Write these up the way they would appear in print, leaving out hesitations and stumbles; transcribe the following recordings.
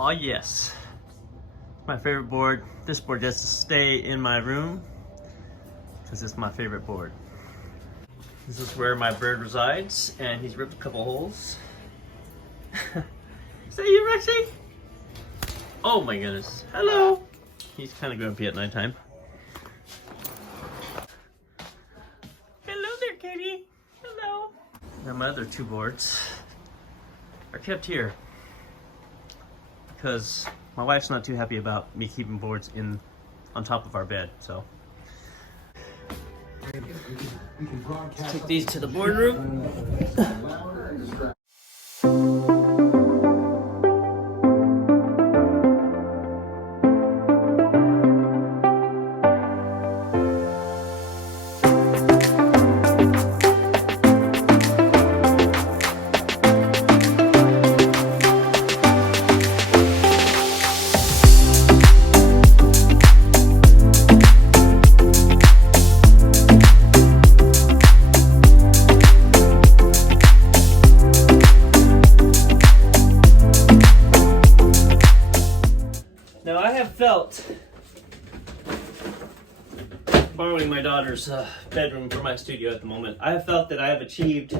Oh yes, my favorite board. This board gets to stay in my room because it's my favorite board. This is where my bird resides, and he's ripped a couple holes. Is that you, Rexy? Oh my goodness. Hello. He's kind of grumpy at nighttime. Hello there, Katie. Hello. Now my other two boards are kept here because my wife's not too happy about me keeping boards on top of our bed, so. Let's take these to the boardroom. Now I have felt, borrowing my daughter's bedroom for my studio at the moment, I have felt that I have achieved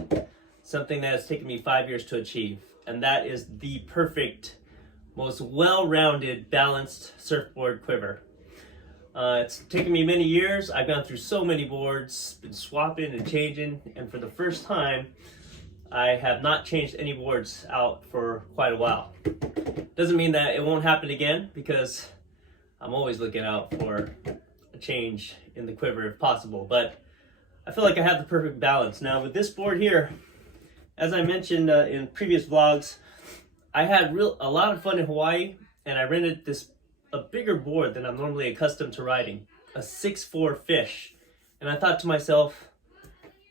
something that has taken me 5 years to achieve, and that is the perfect, most well-rounded, balanced surfboard quiver. It's taken me many years. I've gone through so many boards, been swapping and changing, and for the first time, I have not changed any boards out for quite a while. Doesn't mean that it won't happen again, because I'm always looking out for a change in the quiver if possible, but I feel like I have the perfect balance. Now with this board here, as I mentioned in previous vlogs, I had a lot of fun in Hawaii, and I rented a bigger board than I'm normally accustomed to riding, a 6'4" fish. And I thought to myself,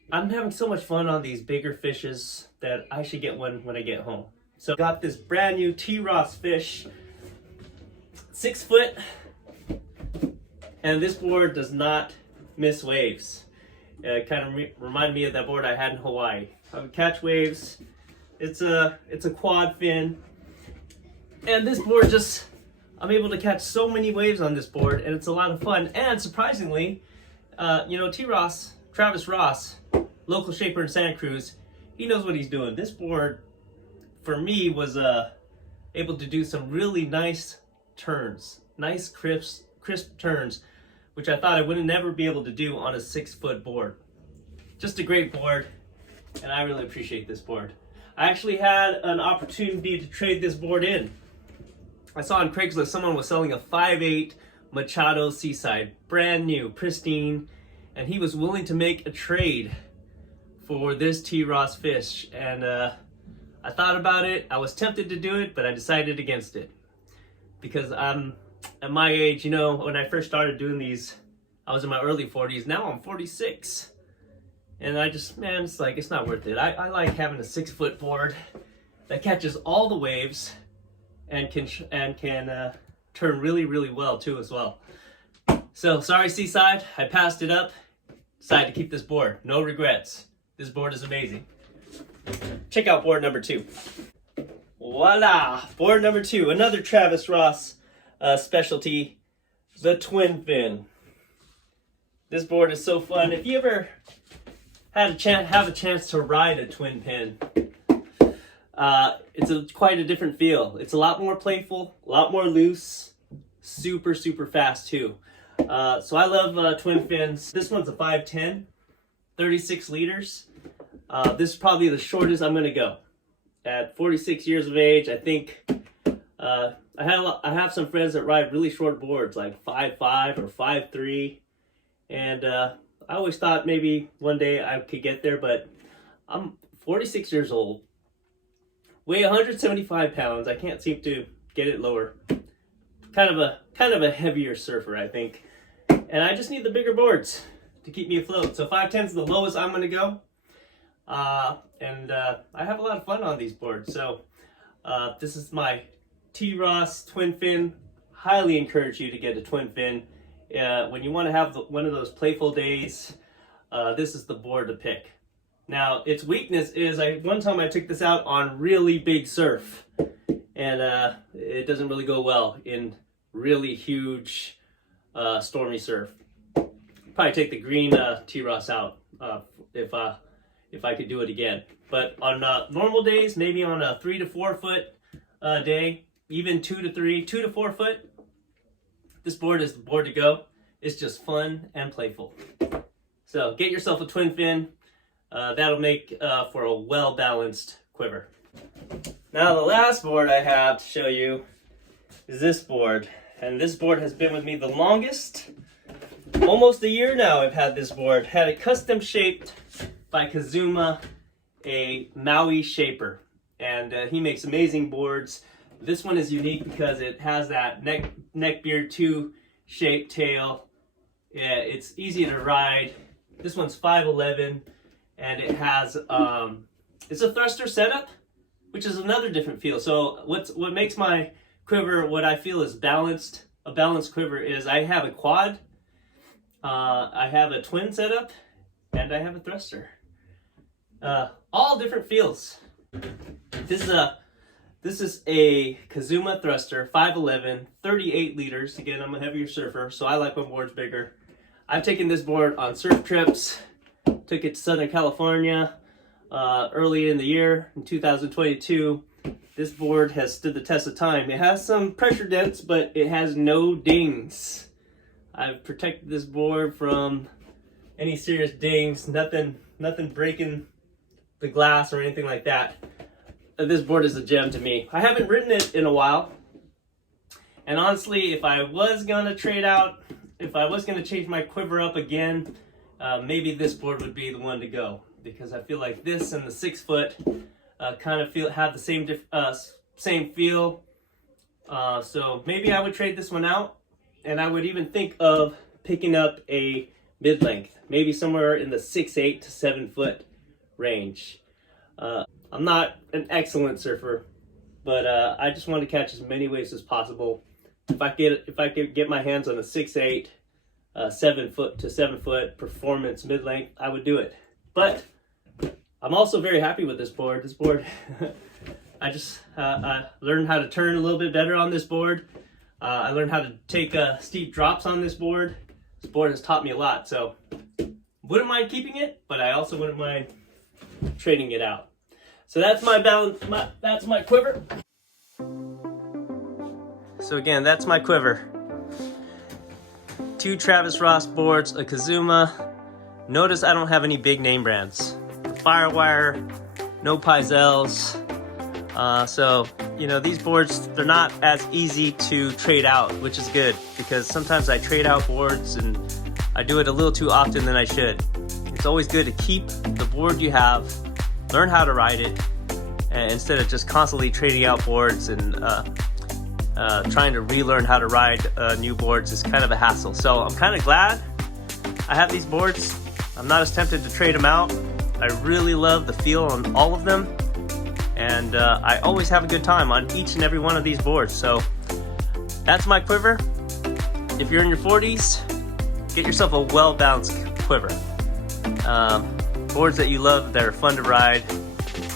I'm having so much fun on these bigger fishes that I should get one when I get home. So got this brand new T-Ross fish, 6 foot, and this board does not miss waves. It kind of reminded me of that board I had in Hawaii. I would catch waves. It's a quad fin, and this board I'm able to catch so many waves on this board, and it's a lot of fun. And surprisingly, T-Ross, Travis Ross, local shaper in Santa Cruz, he knows what he's doing. This board, for me, was able to do some really nice turns, nice crisp turns, which I thought I would never be able to do on a 6 foot board. Just a great board, and I really appreciate this board. I actually had an opportunity to trade this board in. I saw on Craigslist someone was selling a 5'8" Machado Seaside, brand new, pristine, and he was willing to make a trade for this T-Ross fish. And I thought about it. I was tempted to do it, but I decided against it. Because I'm at my age, when I first started doing these, I was in my early 40s. Now I'm 46. And it's not worth it. I like having a 6 foot board that catches all the waves and can turn really, really well too as well. So sorry, Seaside, I passed it up. Decided to keep this board. No regrets. This board is amazing. Check out board number 2. Voila! Board number 2, another Travis Ross specialty, the twin fin. This board is so fun. If you ever have a chance to ride a twin fin, it's quite a different feel. It's a lot more playful, a lot more loose, super, super fast too. So I love twin fins. This one's a 5'10", 36 liters. This is probably the shortest I'm gonna go. At 46 years of age, I think I have some friends that ride really short boards, like 5'5" or 5'3", and I always thought maybe one day I could get there, but I'm 46 years old, weigh 175 pounds. I can't seem to get it lower. Kind of a heavier surfer, I think, and I just need the bigger boards to keep me afloat. So 5'10" is the lowest I'm gonna go. I have a lot of fun on these boards. So this is my T-Ross twin fin. Highly encourage you to get a twin fin. When you want to have one of those playful days, this is the board to pick. Now, its weakness is, one time I took this out on really big surf, and it doesn't really go well in really huge stormy surf. Probably take the green T-Ross out if I could do it again. But on normal days, maybe on a 3 to 4 foot day, even 2 to 4 foot, this board is the board to go. It's just fun and playful. So get yourself a twin fin. That'll make for a well-balanced quiver. Now the last board I have to show you is this board. And this board has been with me the longest. Almost a year now I've had this board. Had it custom shaped by Kazuma, a Maui shaper. And he makes amazing boards. This one is unique because it has that neckbeard 2 shaped tail. Yeah, it's easy to ride. This one's 5'11", and it has it's a thruster setup, which is another different feel. So what makes my quiver what I feel is balanced, a balanced quiver, is I have a quad, I have a twin setup, and I have a thruster. All different feels. This is a Kazuma thruster, 5'11", 38 liters. Again, I'm a heavier surfer, so I like my boards bigger. I've taken this board on surf trips. Took it to Southern California early in the year, in 2022. This board has stood the test of time. It has some pressure dents, but it has no dings. I've protected this board from any serious dings, nothing breaking the glass or anything like that. This board is a gem to me. I haven't ridden it in a while. And honestly, if I was gonna trade out, if I was gonna change my quiver up again, maybe this board would be the one to go, because I feel like this and the 6 foot kind of have the same feel. So maybe I would trade this one out, and I would even think of picking up a mid-length, maybe somewhere in the 6'8" to 7 foot range. I'm not an excellent surfer, but I just want to catch as many waves as possible. If I could get my hands on a 6'8", 7 foot to 7 foot performance mid-length, I would do it. But I'm also very happy with this board. This board, I just learned how to turn a little bit better on this board. I learned how to take steep drops on this board. This board has taught me a lot, so wouldn't mind keeping it, but I also wouldn't mind trading it out. So that's my balance. That's my quiver. So again, that's my quiver. 2 Travis Ross boards, a Kazuma. Notice I don't have any big name brands. Firewire, no Pizels. So, you know, these boards, they're not as easy to trade out, which is good, because sometimes I trade out boards and I do it a little too often than I should. It's always good to keep the board you have, learn how to ride it, and instead of just constantly trading out boards and trying to relearn how to ride new boards is kind of a hassle. So I'm kind of glad I have these boards. I'm not as tempted to trade them out. I really love the feel on all of them, and I always have a good time on each and every one of these boards. So that's my quiver. If you're in your 40s, get yourself a well-balanced quiver. Boards that you love, that are fun to ride,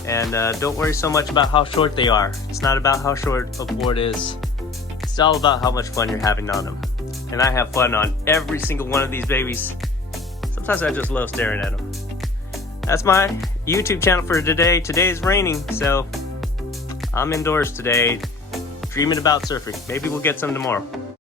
and don't worry so much about how short they are. It's not about how short a board is. It's all about how much fun you're having on them. And I have fun on every single one of these babies. Sometimes I just love staring at them. That's my YouTube channel for today. Today is raining, so I'm indoors today, dreaming about surfing. Maybe we'll get some tomorrow.